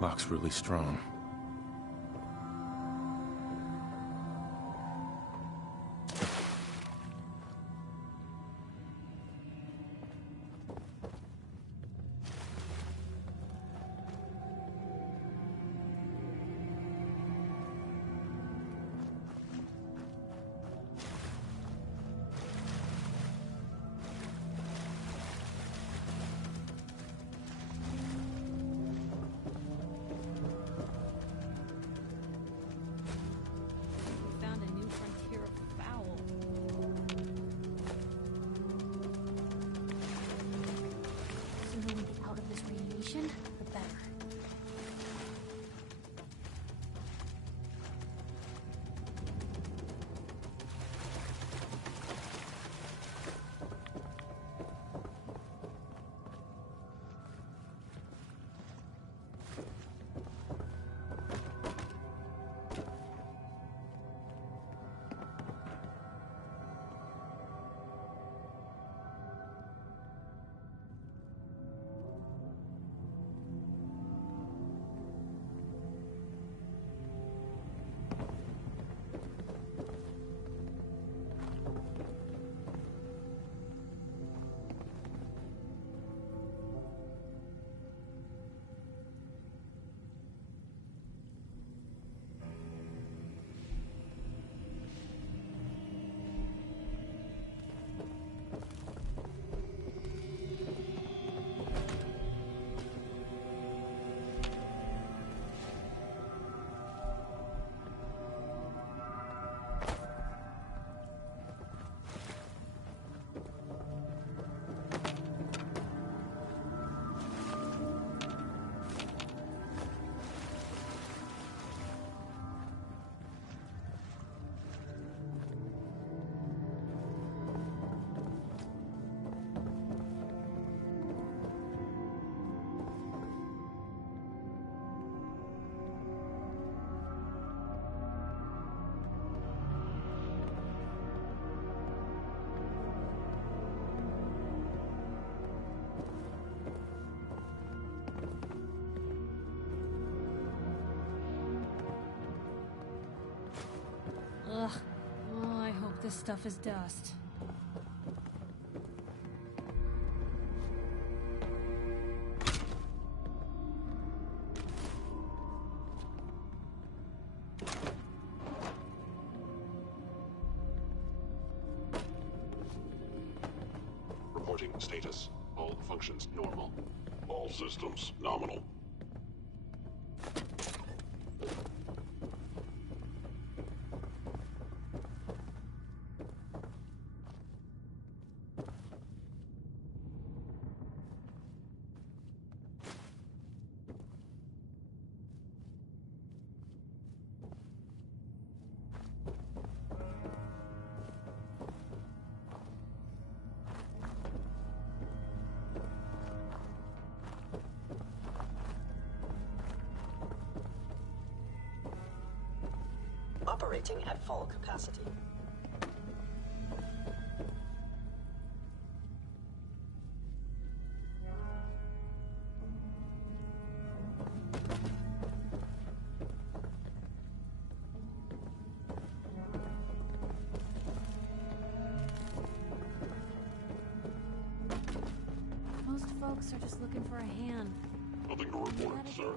Lock's really strong. Ugh. Oh, I hope this stuff is dust. Reporting status. All functions normal. All systems nominal. Operating at full capacity. Most folks are just looking for a hand. Nothing to report, sir.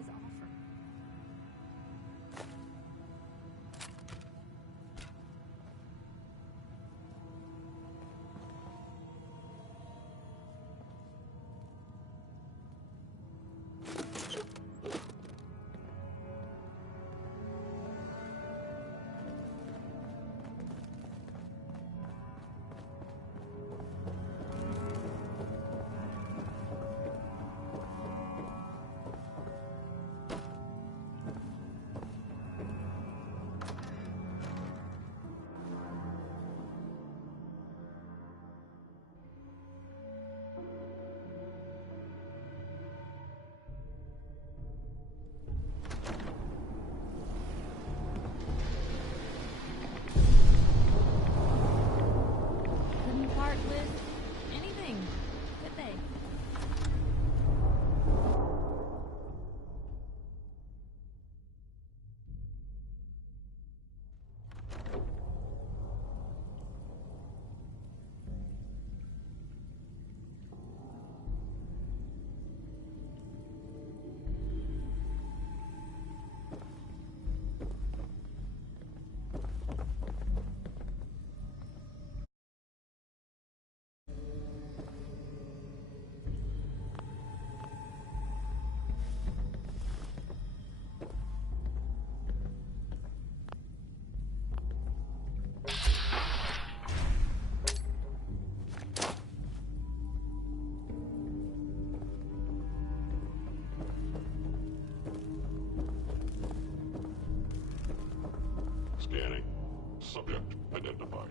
Subject identified.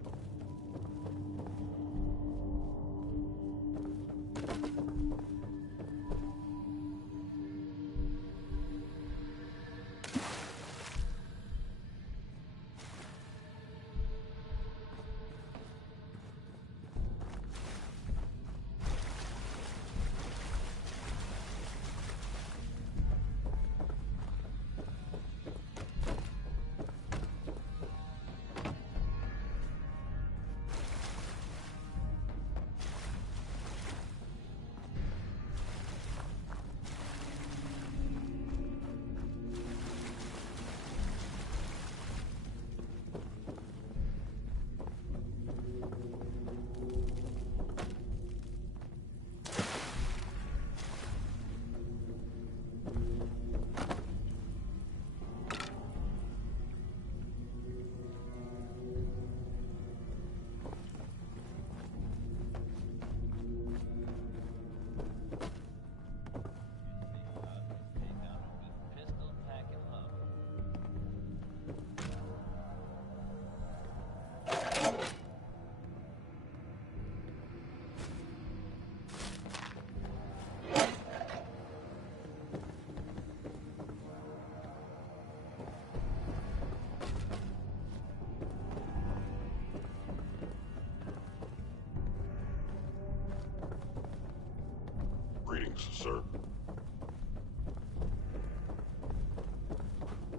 Greetings, sir.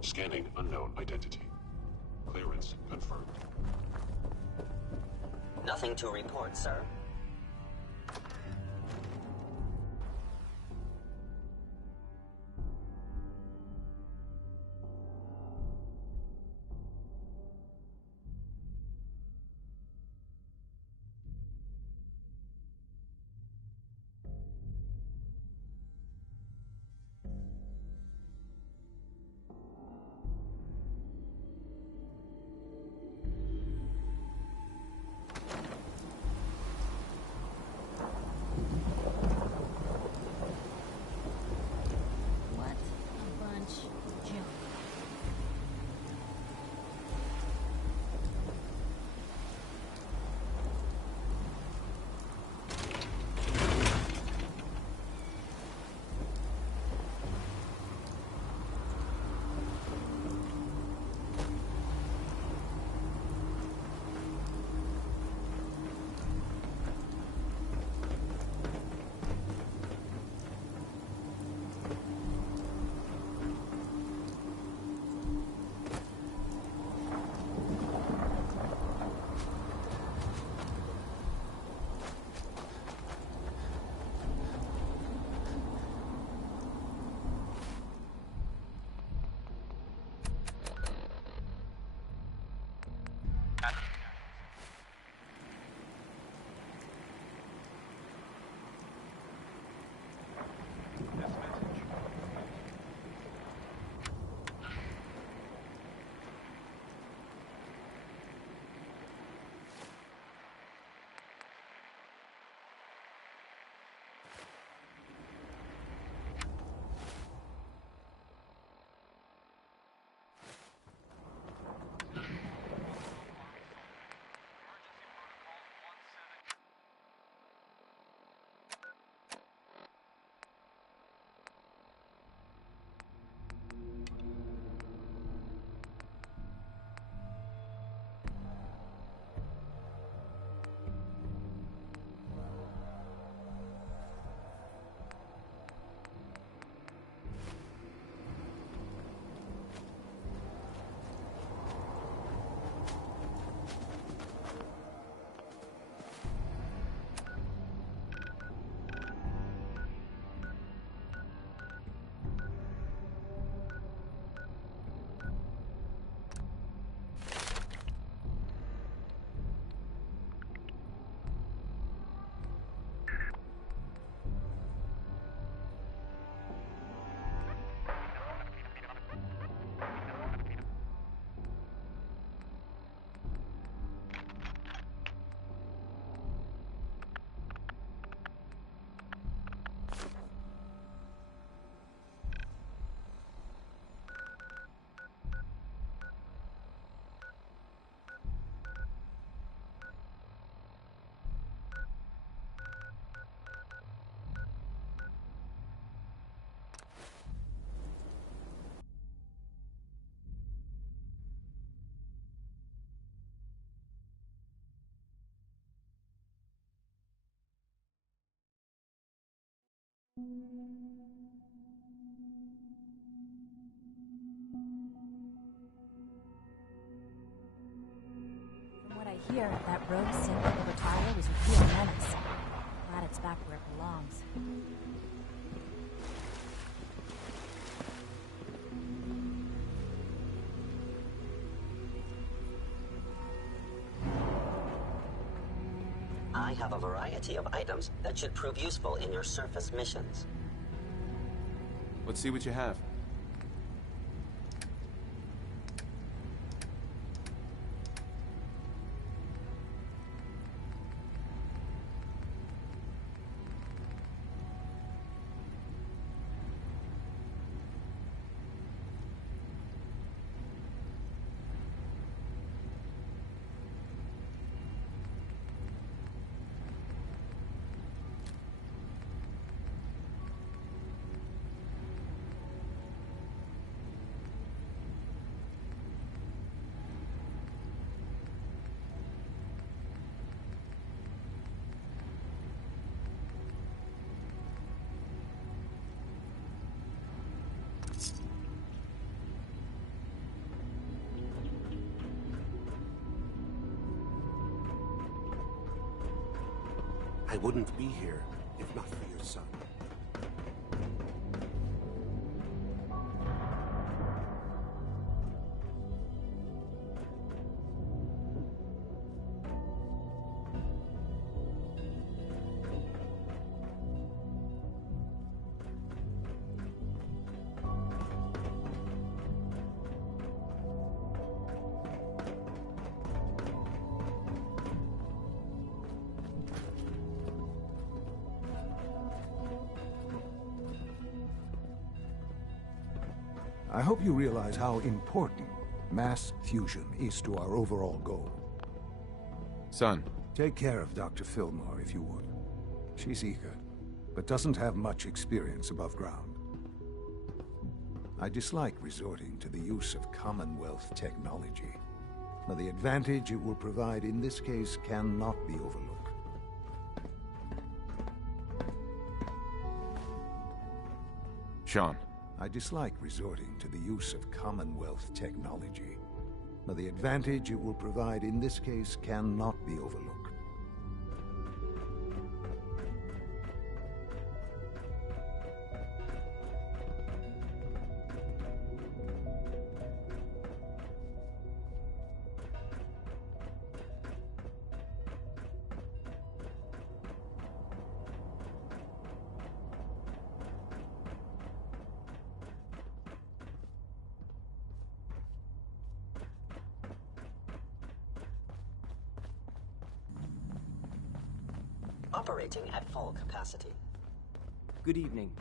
Scanning unknown identity. Clearance confirmed. Nothing to report, sir. From what I hear, that rogue synth of a Libertalia was a real menace. Glad it's back where it belongs. I have a variety of items that should prove useful in your surface missions. Let's see what you have. I wouldn't be here if not for your son. I hope you realize how important mass fusion is to our overall goal. Son. Take care of Dr. Fillmore, if you would. She's eager, but doesn't have much experience above ground. I dislike resorting to the use of Commonwealth technology, but the advantage it will provide in this case cannot be overlooked. Sean. I dislike resorting to the use of Commonwealth technology, but the advantage it will provide in this case cannot be overlooked. Operating at full capacity. Good evening.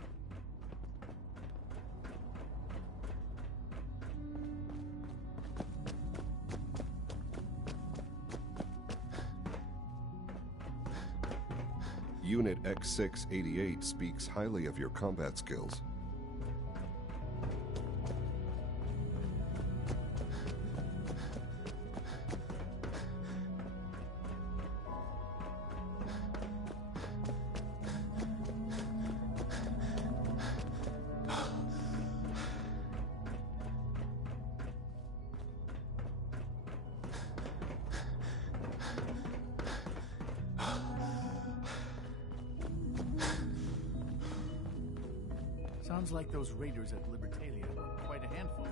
Unit X688 speaks highly of your combat skills. Sounds like those raiders at Libertalia were quite a handful.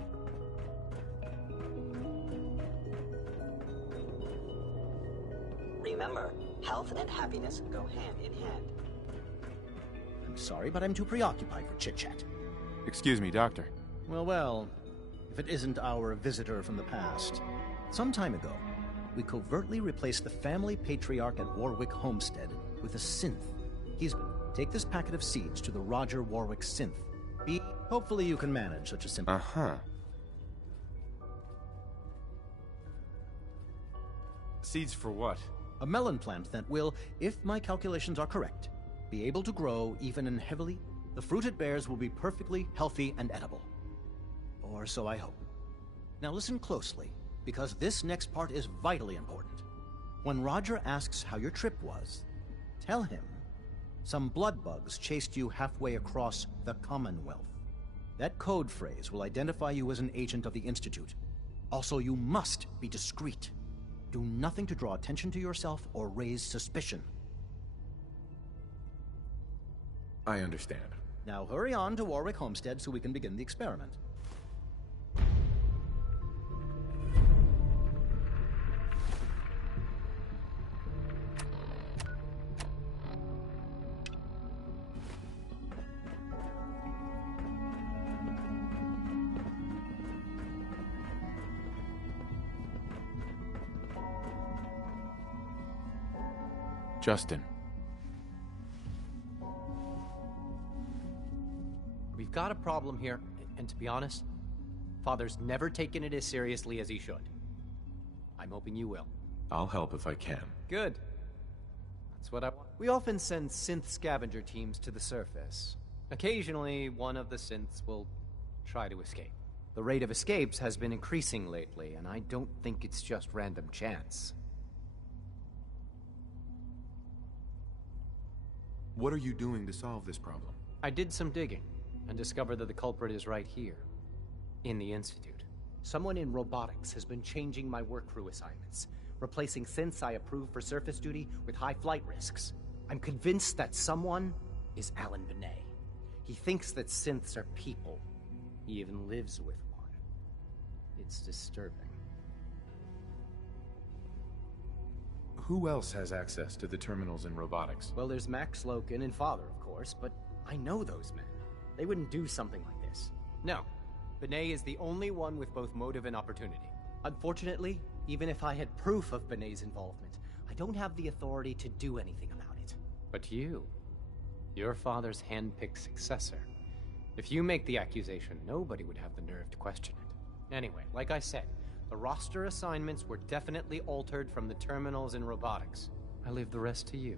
Remember, health and happiness go hand in hand. I'm sorry, but I'm too preoccupied for chit-chat. Excuse me, Doctor. Well, if it isn't our visitor from the past. Some time ago, we covertly replaced the family patriarch at Warwick Homestead with a synth. Take this packet of seeds to the Roger Warwick synth. Hopefully you can manage such a simple... Uh-huh. Seeds for what? A melon plant that will, if my calculations are correct, be able to grow even in heavily... The fruit it bears will be perfectly healthy and edible. Or so I hope. Now listen closely, because this next part is vitally important. When Roger asks how your trip was, tell him Some blood bugs chased you halfway across the Commonwealth. That code phrase will identify you as an agent of the Institute. Also, you must be discreet. Do nothing to draw attention to yourself or raise suspicion. I understand. Now hurry on to Warwick Homestead so we can begin the experiment. Justin. We've got a problem here, and to be honest, Father's never taken it as seriously as he should. I'm hoping you will. I'll help if I can. Good. That's what I want. We often send synth scavenger teams to the surface. Occasionally, one of the synths will try to escape. The rate of escapes has been increasing lately, and I don't think it's just random chance. What are you doing to solve this problem? I did some digging and discovered that the culprit is right here, in the Institute. Someone in robotics has been changing my work crew assignments, replacing synths I approve for surface duty with high flight risks. I'm convinced that someone is Alan Benet. He thinks that synths are people. He even lives with one. It's disturbing. Who else has access to the terminals in robotics? Well, there's Max Loken and Father, of course, but I know those men. They wouldn't do something like this. No. Benet is the only one with both motive and opportunity. Unfortunately, even if I had proof of Benet's involvement, I don't have the authority to do anything about it. But you, your father's hand-picked successor. If you make the accusation, nobody would have the nerve to question it. Anyway, like I said, the roster assignments were definitely altered from the terminals in robotics. I leave the rest to you.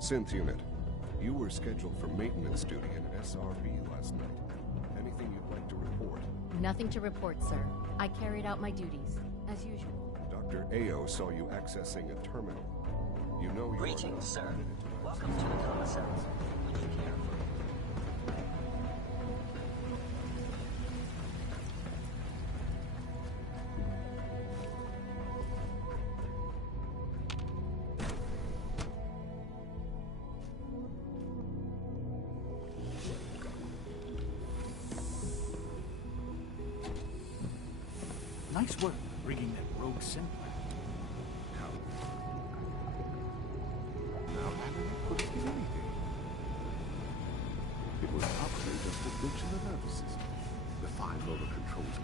Synth unit, you were scheduled for maintenance duty in SRB last night. Anything you'd like to report? Nothing to report, sir. I carried out my duties, as usual. Dr. Ayo saw you accessing a terminal. You know you Greetings, sir. Welcome to the commissary. Would you care for Nice work bringing that rogue synth back. Now, Alan, it could be anything. It was an upgrade just to glitch in the nervous system. The 5 lower controls.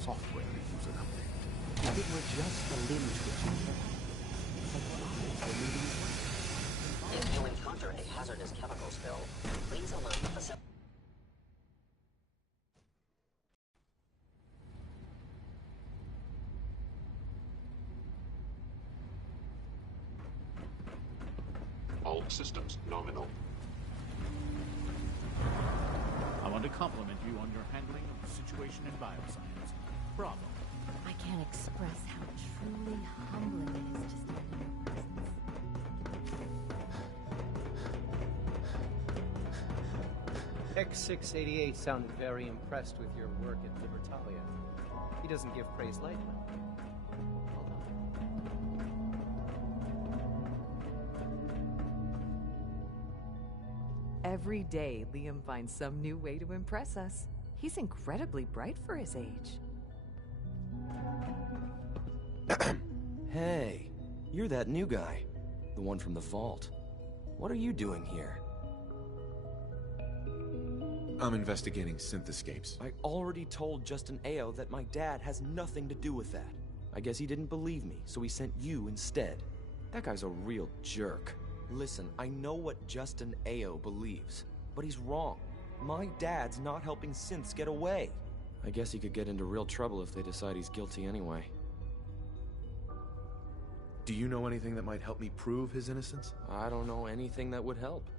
Software reviews an update. If it were just a limb twitching, but your eyes were moving as well. If you encounter a hazardous chemical spill, please alert the facility. All systems nominal. I want to compliment you on your handling of the situation in bioscience. Bravo. I can't express how truly humbling it is to stand in your presence. X688 sounded very impressed with your work at Libertalia. He doesn't give praise lightly. Hold on. Every day, Liam finds some new way to impress us. He's incredibly bright for his age. Hey, you're that new guy. The one from the vault. What are you doing here? I'm investigating synth escapes. I already told Justin Ao that my dad has nothing to do with that. I guess he didn't believe me, so he sent you instead. That guy's a real jerk. Listen, I know what Justin Ao believes, but he's wrong. My dad's not helping synths get away. I guess he could get into real trouble if they decide he's guilty anyway. Do you know anything that might help me prove his innocence? I don't know anything that would help.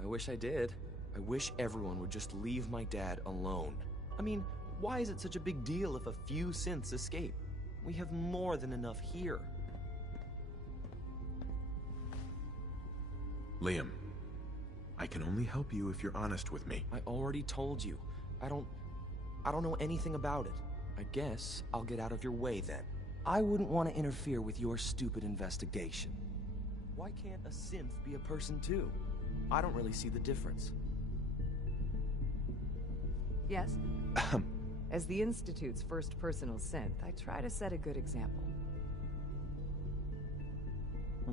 I wish I did. I wish everyone would just leave my dad alone. I mean, why is it such a big deal if a few synths escape? We have more than enough here. Liam, I can only help you if you're honest with me. I already told you. I don't know anything about it. I guess I'll get out of your way then. I wouldn't want to interfere with your stupid investigation. Why can't a synth be a person too? I don't really see the difference. Yes? As the Institute's first personal synth, I try to set a good example.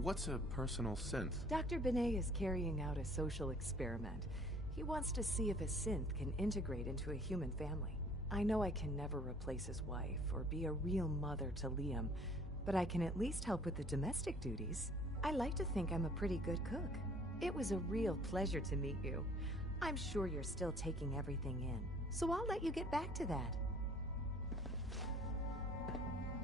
What's a personal synth? Dr. Benet is carrying out a social experiment. He wants to see if a synth can integrate into a human family. I know I can never replace his wife or be a real mother to Liam, but I can at least help with the domestic duties. I like to think I'm a pretty good cook. It was a real pleasure to meet you. I'm sure you're still taking everything in, so I'll let you get back to that.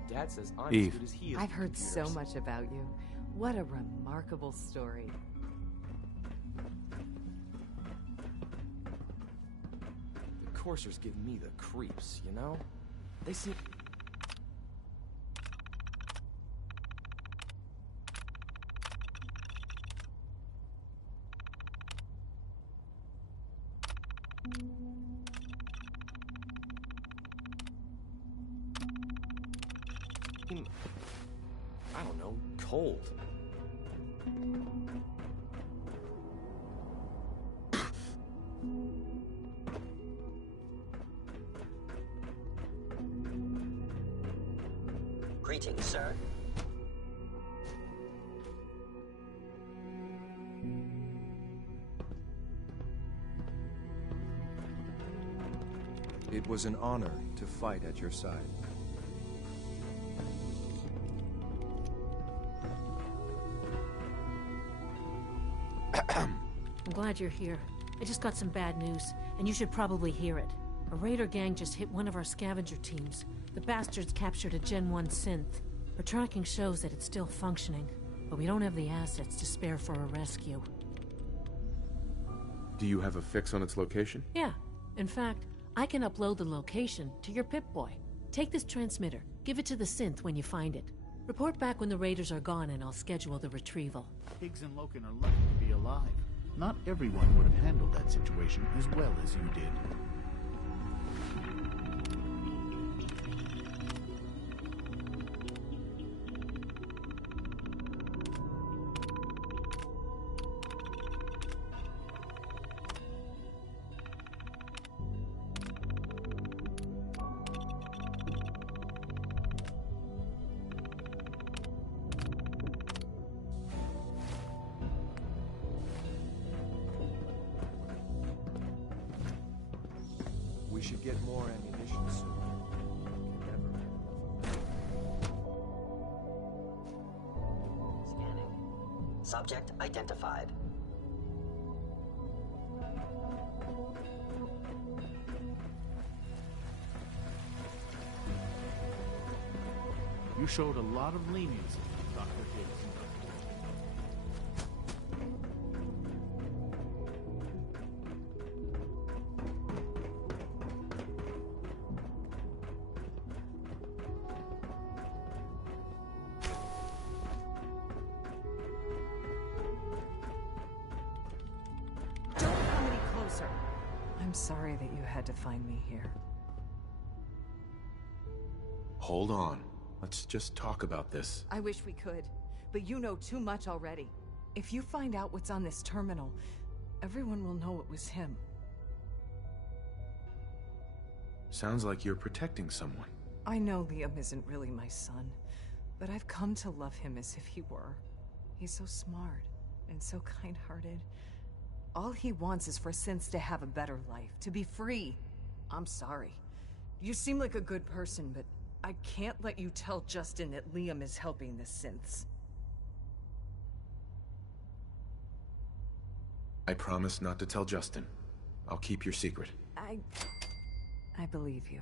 Dad says I'm Eve. as good as he is. I've heard so much about you. What a remarkable story. The coursers give me the creeps, you know? They seem... I don't know, cold. Greetings, sir. It was an honor to fight at your side. I'm glad you're here. I just got some bad news, and you should probably hear it. A raider gang just hit one of our scavenger teams. The bastards captured a Gen 1 synth. Our tracking shows that it's still functioning, but we don't have the assets to spare for a rescue. Do you have a fix on its location? Yeah. In fact, I can upload the location to your Pip-Boy. Take this transmitter, give it to the synth when you find it. Report back when the raiders are gone and I'll schedule the retrieval. Higgs and Loken are lucky to be alive. Not everyone would have handled that situation as well as you did. We should get more ammunition soon. Can never have enough. Scanning. Subject identified. You showed a lot of leniency, Dr. Higgs. I'm sorry that you had to find me here. Hold on. Let's just talk about this. I wish we could, but you know too much already. If you find out what's on this terminal, everyone will know it was him. Sounds like you're protecting someone. I know Liam isn't really my son, but I've come to love him as if he were. He's so smart and so kind-hearted. All he wants is for synths to have a better life, to be free. I'm sorry. You seem like a good person, but I can't let you tell Justin that Liam is helping the synths. I promise not to tell Justin. I'll keep your secret. I believe you.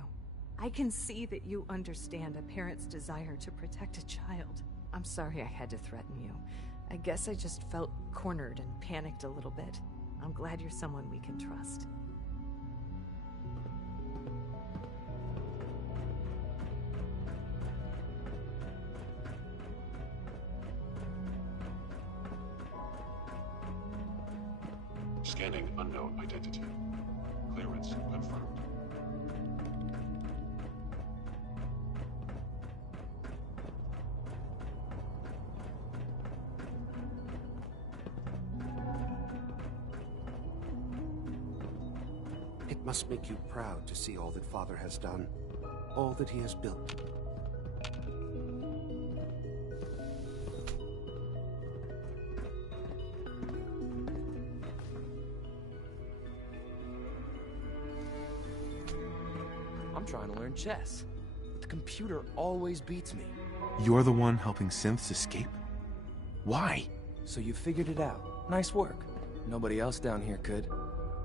I can see that you understand a parent's desire to protect a child. I'm sorry I had to threaten you. I guess I just felt cornered and panicked a little bit. I'm glad you're someone we can trust. Scanning unknown identity. Clearance confirmed. It must make you proud to see all that Father has done, all that he has built. I'm trying to learn chess. The computer always beats me. You're the one helping synths escape? Why? So you figured it out. Nice work. Nobody else down here could.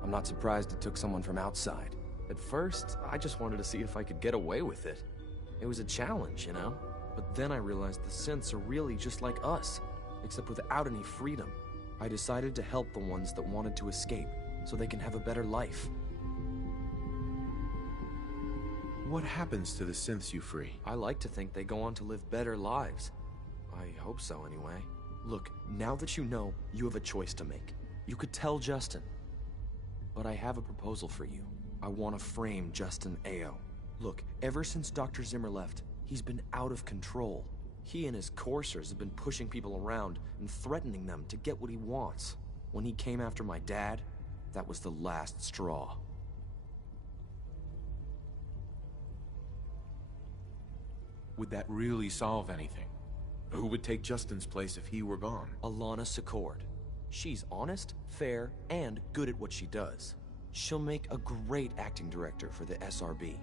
I'm not surprised it took someone from outside. At first, I just wanted to see if I could get away with it. It was a challenge, you know? But then I realized the synths are really just like us, except without any freedom. I decided to help the ones that wanted to escape, so they can have a better life. What happens to the synths you free? I like to think they go on to live better lives. I hope so, anyway. Look, now that you know, you have a choice to make. You could tell Justin. But I have a proposal for you. I want to frame Justin Ao. Look, ever since Dr. Zimmer left, he's been out of control. He and his coursers have been pushing people around and threatening them to get what he wants. When he came after my dad, that was the last straw. Would that really solve anything? Who would take Justin's place if he were gone? Alana Secord. She's honest, fair, and good at what she does. She'll make a great acting director for the SRB.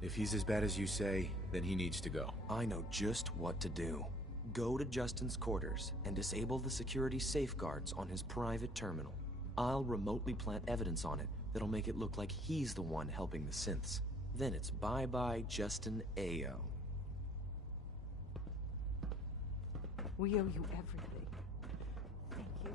If he's as bad as you say, then he needs to go. I know just what to do. Go to Justin's quarters and disable the security safeguards on his private terminal. I'll remotely plant evidence on it that'll make it look like he's the one helping the synths. Then it's bye-bye Justin Ao. We owe you everything. Thank you.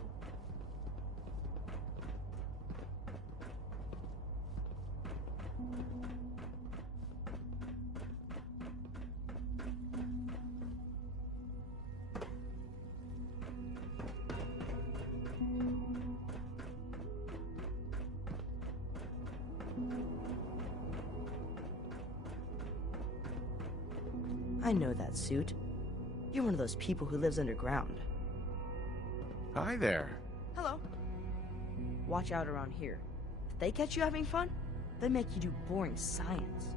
I know that suit. You're one of those people who lives underground. Hi there. Hello. Watch out around here. If they catch you having fun, they make you do boring science.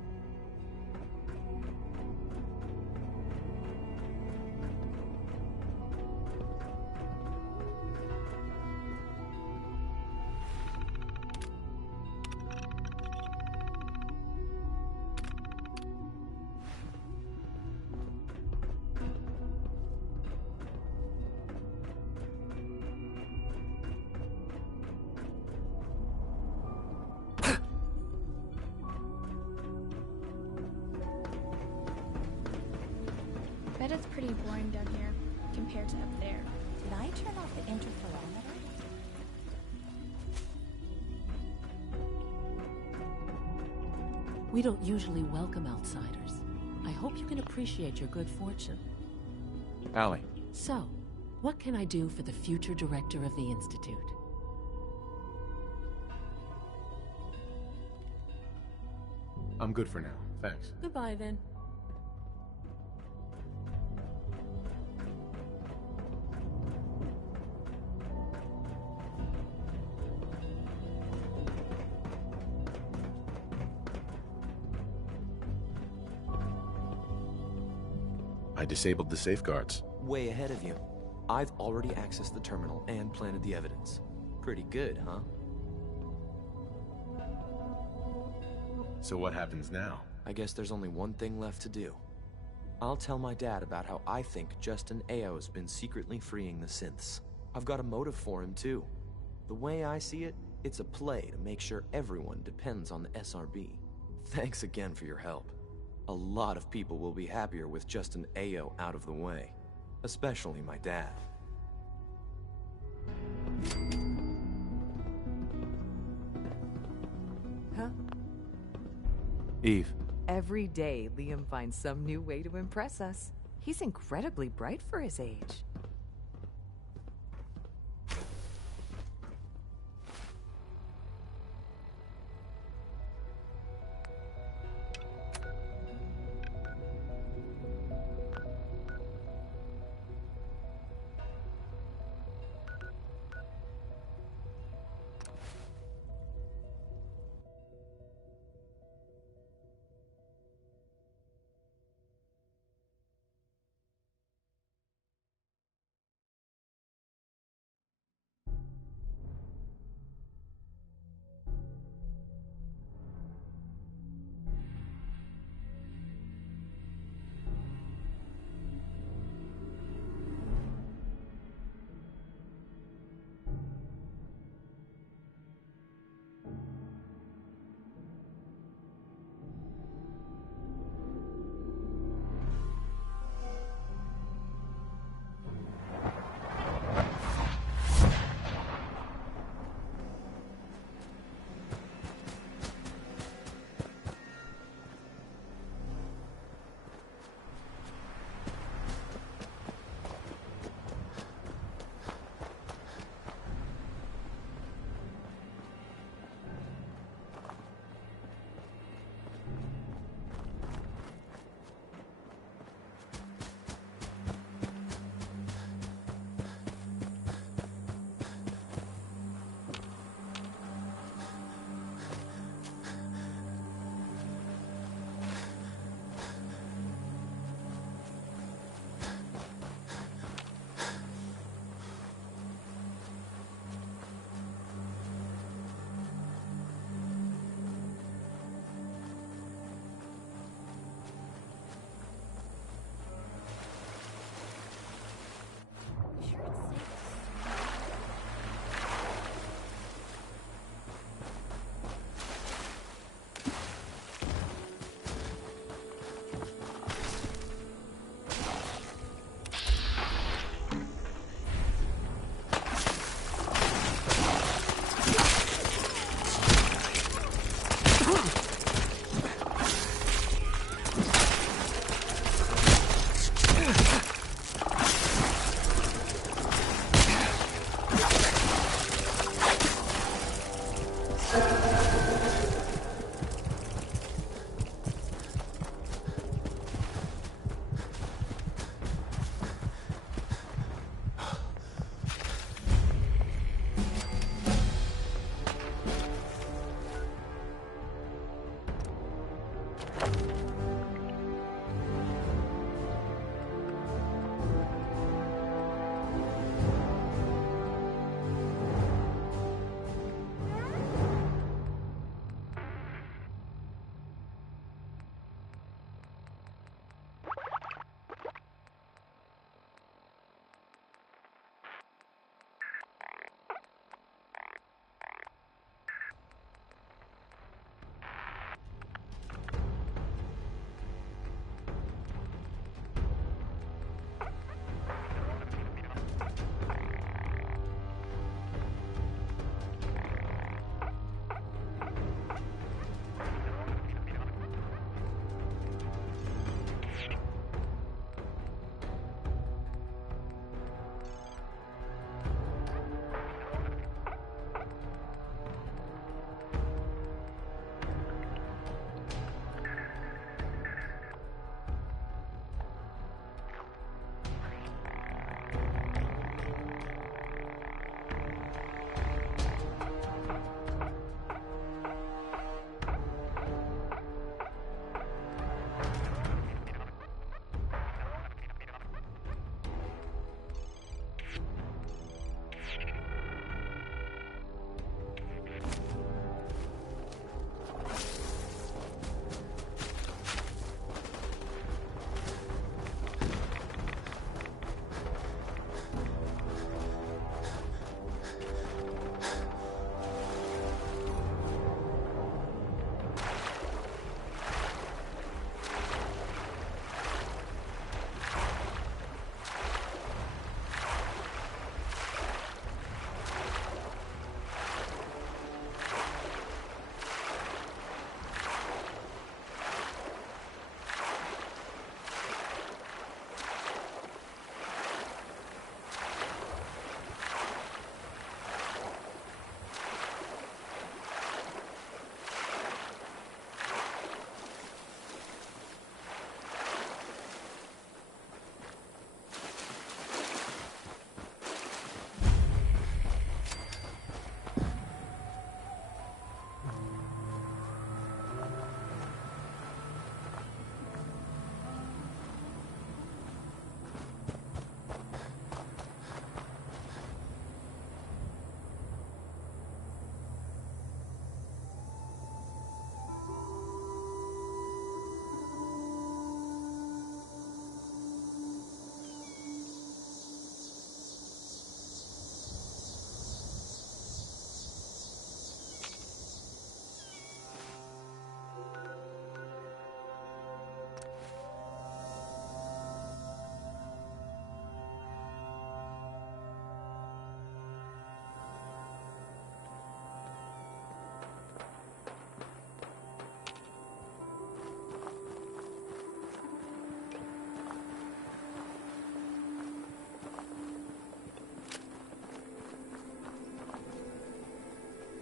Bet it's pretty boring down here, compared to up there. Did I turn off the interferometer? We don't usually welcome outsiders. I hope you can appreciate your good fortune. Allie. So, what can I do for the future director of the Institute? I'm good for now, thanks. Goodbye, then. I disabled the safeguards. Way ahead of you. I've already accessed the terminal and planted the evidence. Pretty good, huh? So what happens now? I guess there's only one thing left to do. I'll tell my dad about how I think Justin Ao's been secretly freeing the synths. I've got a motive for him, too. The way I see it, it's a play to make sure everyone depends on the SRB. Thanks again for your help. A lot of people will be happier with Justin Ao out of the way. Especially my dad. Huh? Eve. Every day, Liam finds some new way to impress us. He's incredibly bright for his age.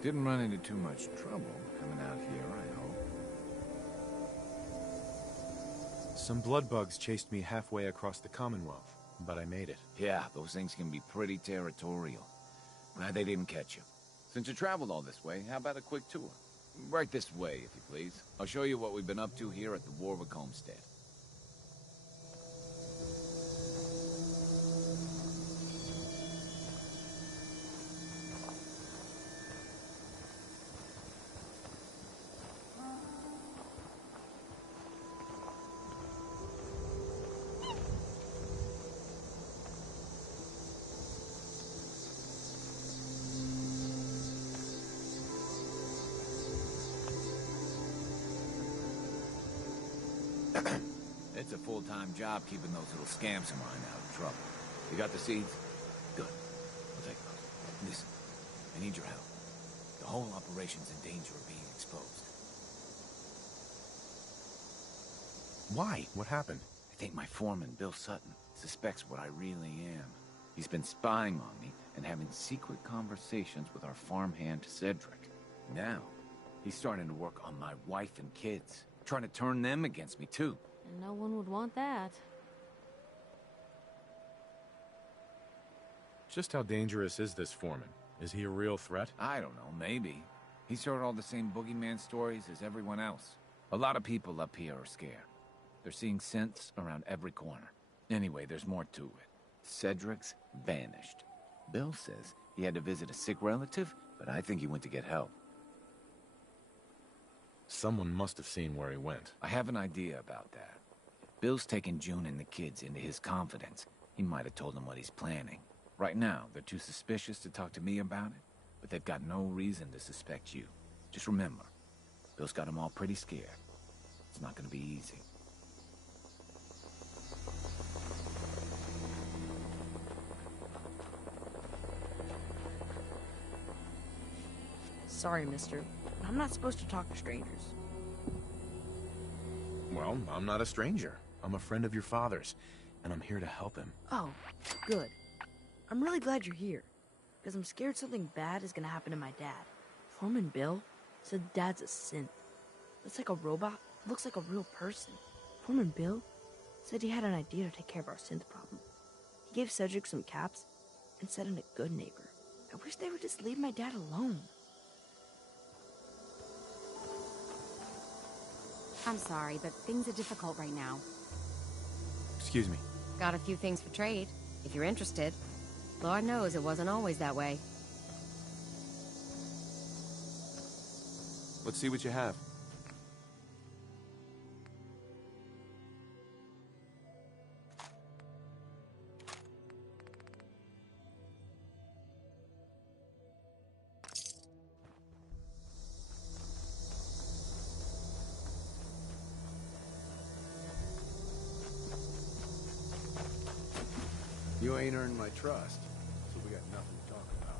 Didn't run into too much trouble coming out here, I hope. Some blood bugs chased me halfway across the Commonwealth, but I made it. Yeah, those things can be pretty territorial. Glad they didn't catch you. Since you traveled all this way, how about a quick tour? Right this way, if you please. I'll show you what we've been up to here at the Warwick Homestead. It's a full-time job keeping those little scamps of mine out of trouble. You got the seeds? Good. I'll take those. Listen, I need your help. The whole operation's in danger of being exposed. Why? What happened? I think my foreman, Bill Sutton, suspects what I really am. He's been spying on me and having secret conversations with our farmhand, Cedric. Now, he's starting to work on my wife and kids, trying to turn them against me, too. And no one would want that. Just how dangerous is this foreman? Is he a real threat? I don't know, maybe. He's heard all the same boogeyman stories as everyone else. A lot of people up here are scared. They're seeing synths around every corner. Anyway, there's more to it. Cedric's vanished. Bill says he had to visit a sick relative, but I think he went to get help. Someone must have seen where he went. I have an idea about that. Bill's taken June and the kids into his confidence. He might have told them what he's planning. Right now, they're too suspicious to talk to me about it, but they've got no reason to suspect you. Just remember, Bill's got them all pretty scared. It's not gonna be easy. Sorry, mister. I'm not supposed to talk to strangers. Well, I'm not a stranger. I'm a friend of your father's, and I'm here to help him. Oh, good. I'm really glad you're here, because I'm scared something bad is gonna happen to my dad. Foreman Bill said Dad's a synth. It's like a robot, looks like a real person. Foreman Bill said he had an idea to take care of our synth problem. He gave Cedric some caps and said I'm a good neighbor. I wish they would just leave my dad alone. I'm sorry, but things are difficult right now. Excuse me. Got a few things for trade, if you're interested. Lord knows it wasn't always that way. Let's see what you have. You ain't earned my trust, so we got nothing to talk about.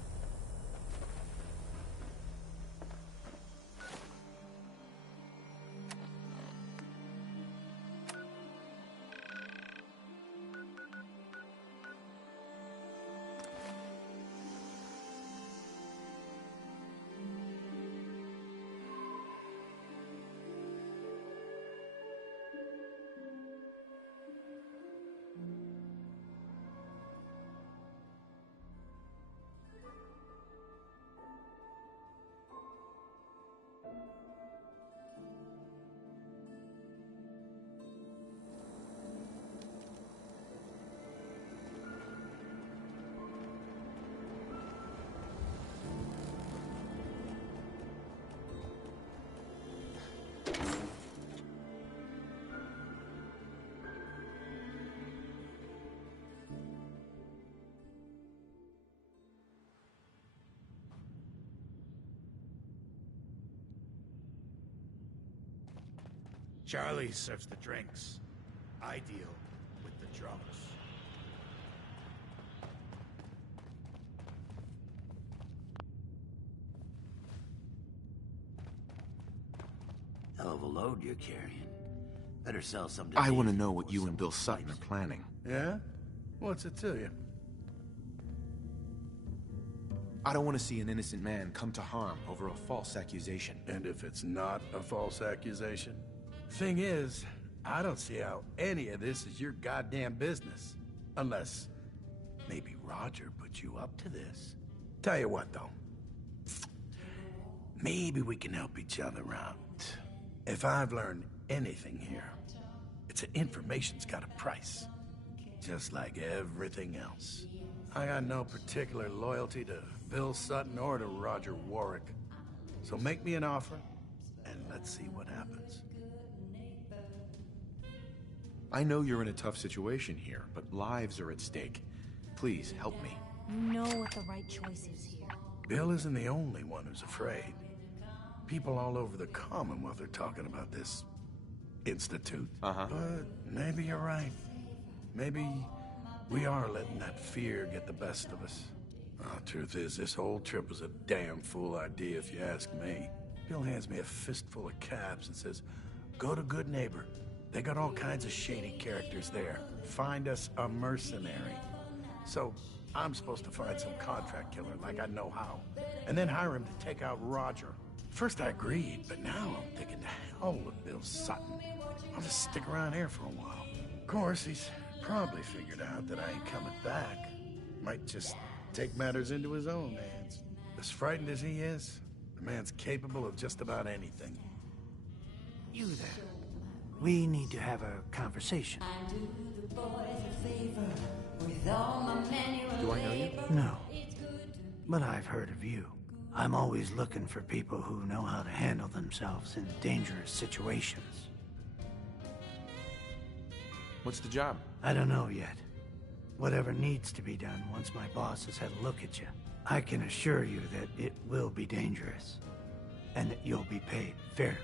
Charlie serves the drinks. I deal with the drunks. Hell of a load you're carrying. Better sell some to I want to Dave know what or you and some Bill Sutton are planning. Yeah? What's it to you? I don't want to see an innocent man come to harm over a false accusation. And if it's not a false accusation? Thing is, I don't see how any of this is your goddamn business. Unless maybe Roger put you up to this. Tell you what, though. Maybe we can help each other out. If I've learned anything here, it's that information's got a price. Just like everything else. I got no particular loyalty to Bill Sutton or to Roger Warwick. So make me an offer, and let's see what happens. I know you're in a tough situation here, but lives are at stake. Please, help me. You know what the right choice is here. Bill isn't the only one who's afraid. People all over the Commonwealth are talking about this institute. Uh-huh. But maybe you're right. Maybe we are letting that fear get the best of us. Truth is, this whole trip was a damn fool idea if you ask me. Bill hands me a fistful of caps and says, go to Good Neighbor. They got all kinds of shady characters there. Find us a mercenary. So, I'm supposed to find some contract killer like I know how, and then hire him to take out Roger. First I agreed, but now I'm thinking to hell with Bill Sutton. I'll just stick around here for a while. Of course, he's probably figured out that I ain't coming back. Might just take matters into his own hands. As frightened as he is, the man's capable of just about anything. You there. We need to have a conversation. Do I know you? No. But I've heard of you. I'm always looking for people who know how to handle themselves in dangerous situations. What's the job? I don't know yet. Whatever needs to be done once my boss has had a look at you. I can assure you that it will be dangerous. And that you'll be paid fairly.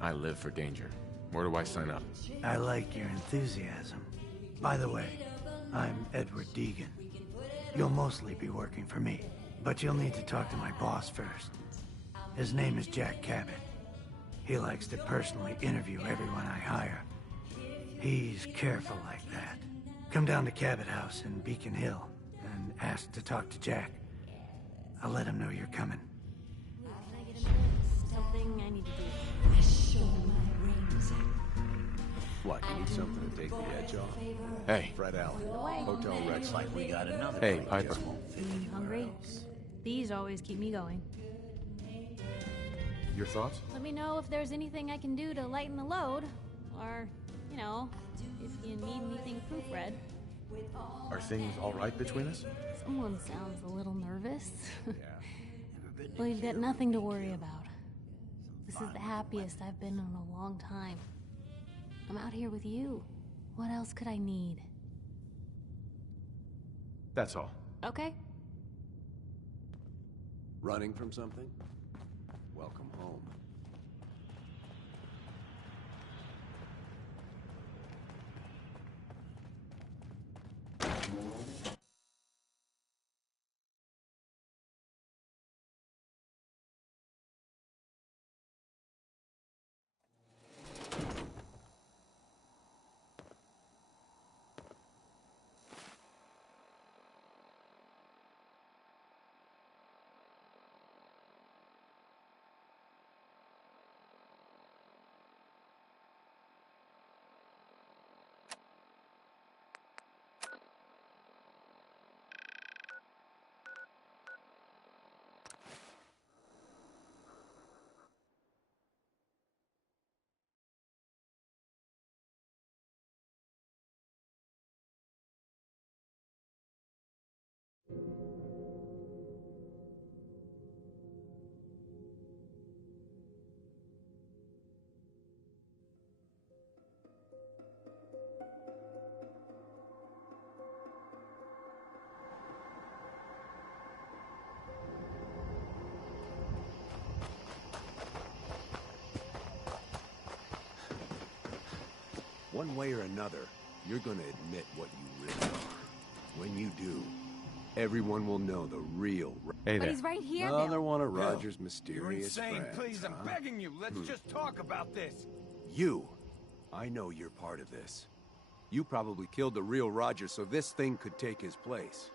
I live for danger. Where do I sign up? I like your enthusiasm. By the way, I'm Edward Deegan. You'll mostly be working for me, but you'll need to talk to my boss first. His name is Jack Cabot. He likes to personally interview everyone I hire. He's careful like that. Come down to Cabot House in Beacon Hill and ask to talk to Jack. I'll let him know you're coming. Something I need to do. What, you need something to take the edge off? Hey. Fred Allen. Hotel Rex. Like we got another. Hey, Piper. Hungry? These always keep me going. Your thoughts? Let me know if there's anything I can do to lighten the load. Or, you know, if you need anything proofread. Are things all right between us? Someone sounds a little nervous. Well, you've got nothing to worry about. This is the happiest I've been in a long time. I'm out here with you. What else could I need? That's all. Okay. Running from something? Welcome home. One way or another, you're gonna admit what you really are. When you do, everyone will know the real... Hey But he's right here, Another Bill. one of Bill, Roger's mysterious You're insane. friends, Please, huh? I'm begging you. Let's just talk about this. You. I know you're part of this. You probably killed the real Roger so this thing could take his place.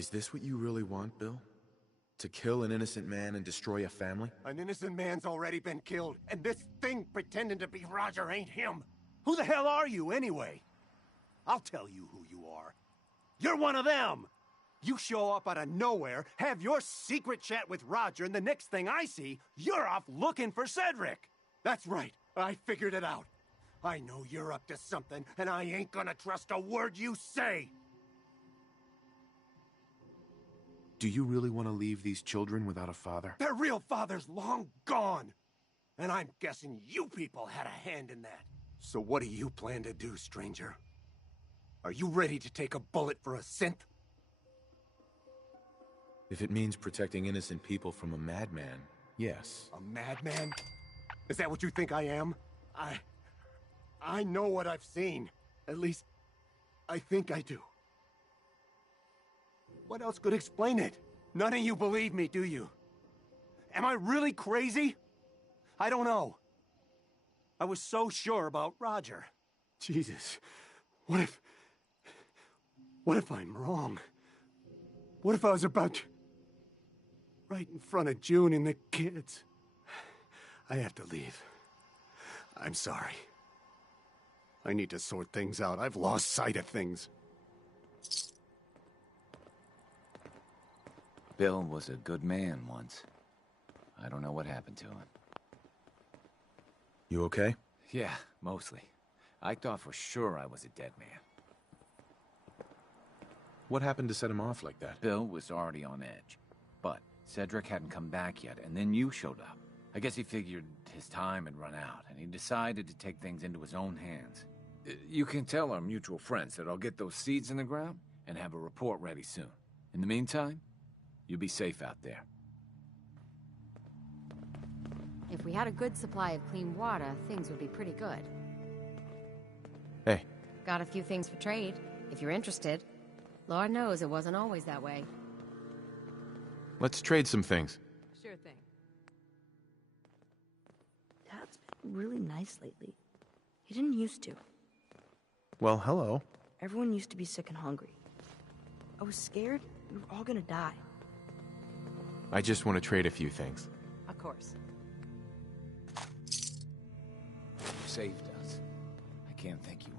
Is this what you really want, Bill? To kill an innocent man and destroy a family? An innocent man's already been killed, and this thing pretending to be Roger ain't him. Who the hell are you, anyway? I'll tell you who you are. You're one of them! You show up out of nowhere, have your secret chat with Roger, and the next thing I see, you're off looking for Cedric! That's right, I figured it out. I know you're up to something, and I ain't gonna trust a word you say! Do you really want to leave these children without a father? Their real father's long gone! And I'm guessing you people had a hand in that. So what do you plan to do, stranger? Are you ready to take a bullet for a synth? If it means protecting innocent people from a madman, yes. A madman? Is that what you think I am? I know what I've seen. At least, I think I do. What else could explain it? None of you believe me, do you? Am I really crazy? I don't know. I was so sure about Roger. Jesus, what if I'm wrong? What if I was about to... right in front of June and the kids? I have to leave. I'm sorry. I need to sort things out. I've lost sight of things. Bill was a good man once. I don't know what happened to him. You okay? Yeah, mostly. I thought for sure I was a dead man. What happened to set him off like that? Bill was already on edge. But Cedric hadn't come back yet, and then you showed up. I guess he figured his time had run out, and he decided to take things into his own hands. You can tell our mutual friends that I'll get those seeds in the ground and have a report ready soon. In the meantime, you'll be safe out there. If we had a good supply of clean water, things would be pretty good. Hey. Got a few things for trade, if you're interested. Lord knows it wasn't always that way. Let's trade some things. Sure thing. Dad's been really nice lately. He didn't used to. Well, hello. Everyone used to be sick and hungry. I was scared we were all gonna die. I just want to trade a few things. Of course. You saved us. I can't thank you enough.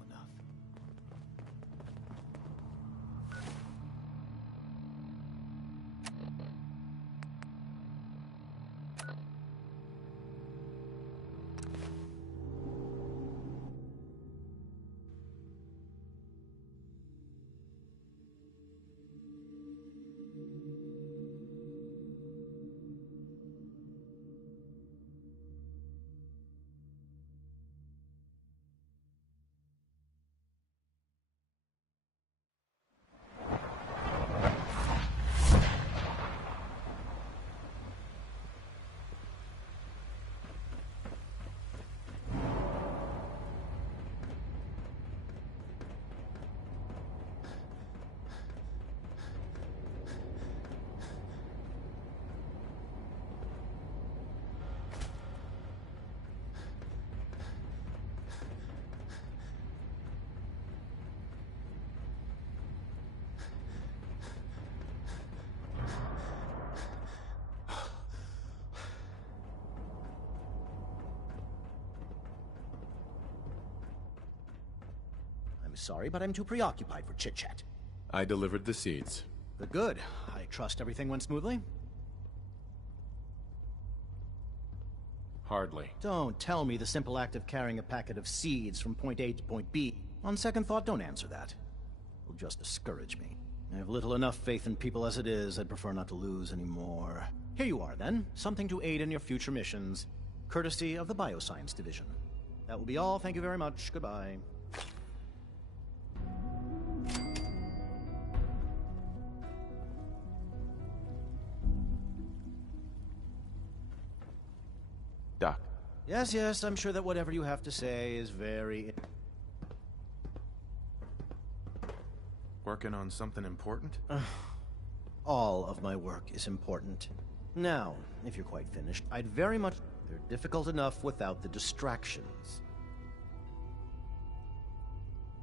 I'm sorry, but I'm too preoccupied for chit-chat. I delivered the seeds. Good. I trust everything went smoothly? Hardly. Don't tell me the simple act of carrying a packet of seeds from point A to point B. On second thought, don't answer that. It'll just discourage me. I have little enough faith in people as it is. I'd prefer not to lose any more. Here you are, then. Something to aid in your future missions. Courtesy of the Bioscience Division. That will be all. Thank you very much. Goodbye. Doc. Yes, I'm sure that whatever you have to say is very... Working on something important? All of my work is important. Now, if you're quite finished, I'd very much... They're difficult enough without the distractions.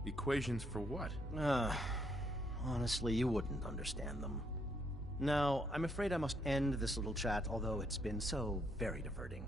Equations for what? Honestly, you wouldn't understand them. Now, I'm afraid I must end this little chat, although it's been so very diverting.